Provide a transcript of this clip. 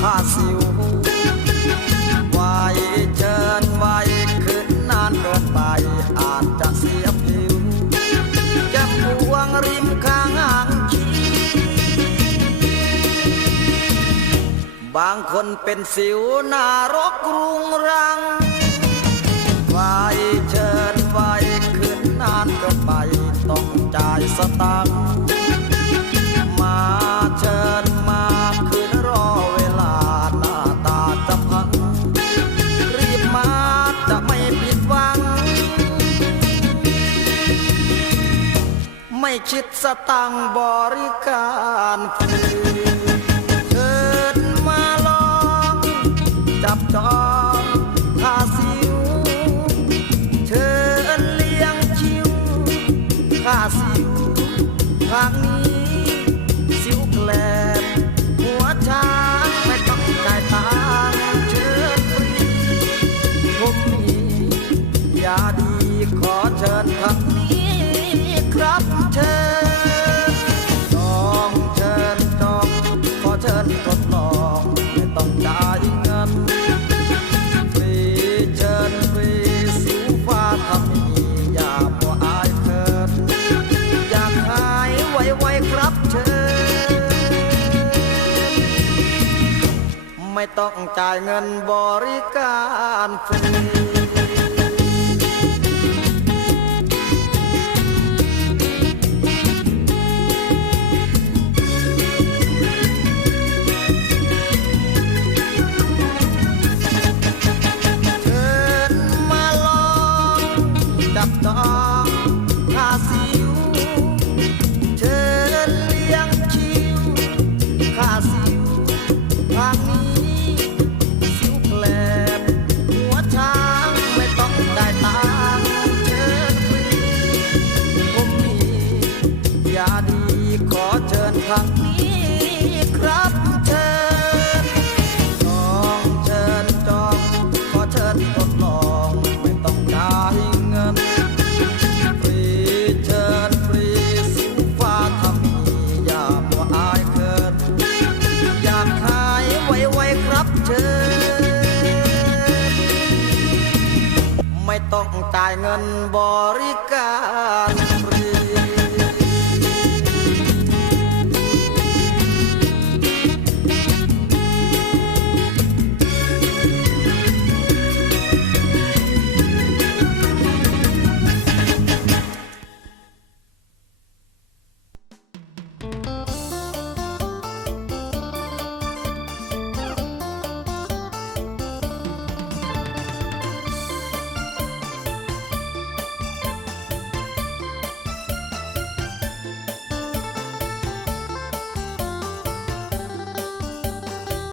ค่าสิวไว้เชิญไว้ขึ้นนานเกินไปอาจจะเสียผิวจะพวงริมข้างอ่างขีบางคนเป็นสิวหนารกรุงรังไว้เชิญไว้ขึ้นนานเกินไปต้องจ่ายสตังค์ ไม่คิดสตังบริการฟรีเชิญมาลองจับจองค่าสิวเชิญเลี้ยงชิวค่าสิวทางนี้สิวแกลบหัวช้างไม่ต้องจ่ายตังเชิญฟรีผมมียาดีขอเชิญทาง ขอเชิญทดลองไม่ต้องจ่ายเงินฟรีเชิญฟรีสิวฟ้าทำมีอย่ามัวอายเกินอยากหายไวๆครับเชิญไม่ต้องจ่ายเงินบริการฟรี เชิญทางนี้ครับเชิญจองเชิญจองขอเชิญทดลองไม่ต้องจ่ายเงิน ฟรีเชิญฟรีสิวฟ้าทำมีอย่ามัวอายเกินอยากหายไวๆครับเชิญไม่ต้องจ่ายเงินบริการ